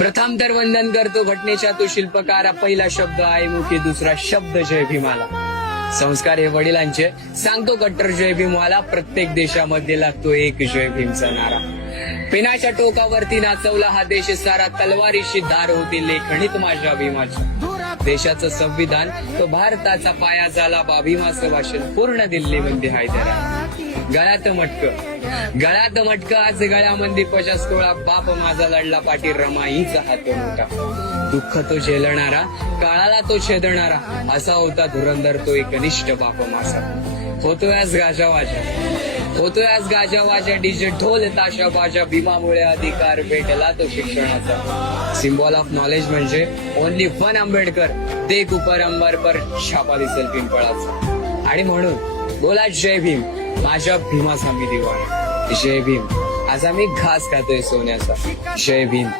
प्रथम तर वंदन करतो घटनेच्या तो शिल्पकारा, पहिला शब्द आहे मुखी, दुसरा शब्द जय भीमाला. संस्कार हे वडिलांचे, सांगतो कट्टर जय भीमवाला, प्रत्येक देशामध्ये लागतो एक जय भीमचा नारा. पेनाच्या टोकावरती नाचवला हा देश सारा, तलवारीशी धार होती लेखणीत माझ्या भीमाच्या. देशाचं संविधान तो भारताचा पाया झाला, भीमाचं भाषण पूर्ण दिल्लीमध्ये हैदरा. गळ्यात मटक आज गळ्यामध्ये 50 तोळा, बाप माझा लढला पाठी रमाईचा हात मोठा. दुःख तो झेलणारा, काळाला तो छेदणारा, असा होता धुरंधर तो एकनिष्ठ बाप माझा. होतोय आज गाजा वाजा, डीजे ढोल ताशा बाजा, भीमामुळे अधिकार भेटला तो शिक्षणाचा. सिम्बॉल ऑफ नॉलेज म्हणजे ओनली वन आंबेडकर, देख उपर अंबर पर छापा दिसेल पिंपळाचा. आणि म्हणून बोला जय भीम, माझ्या भीमाचा मी दिवाळा. जय भीम. आज आम्ही घास खातोय सोन्याचा. जय भीम.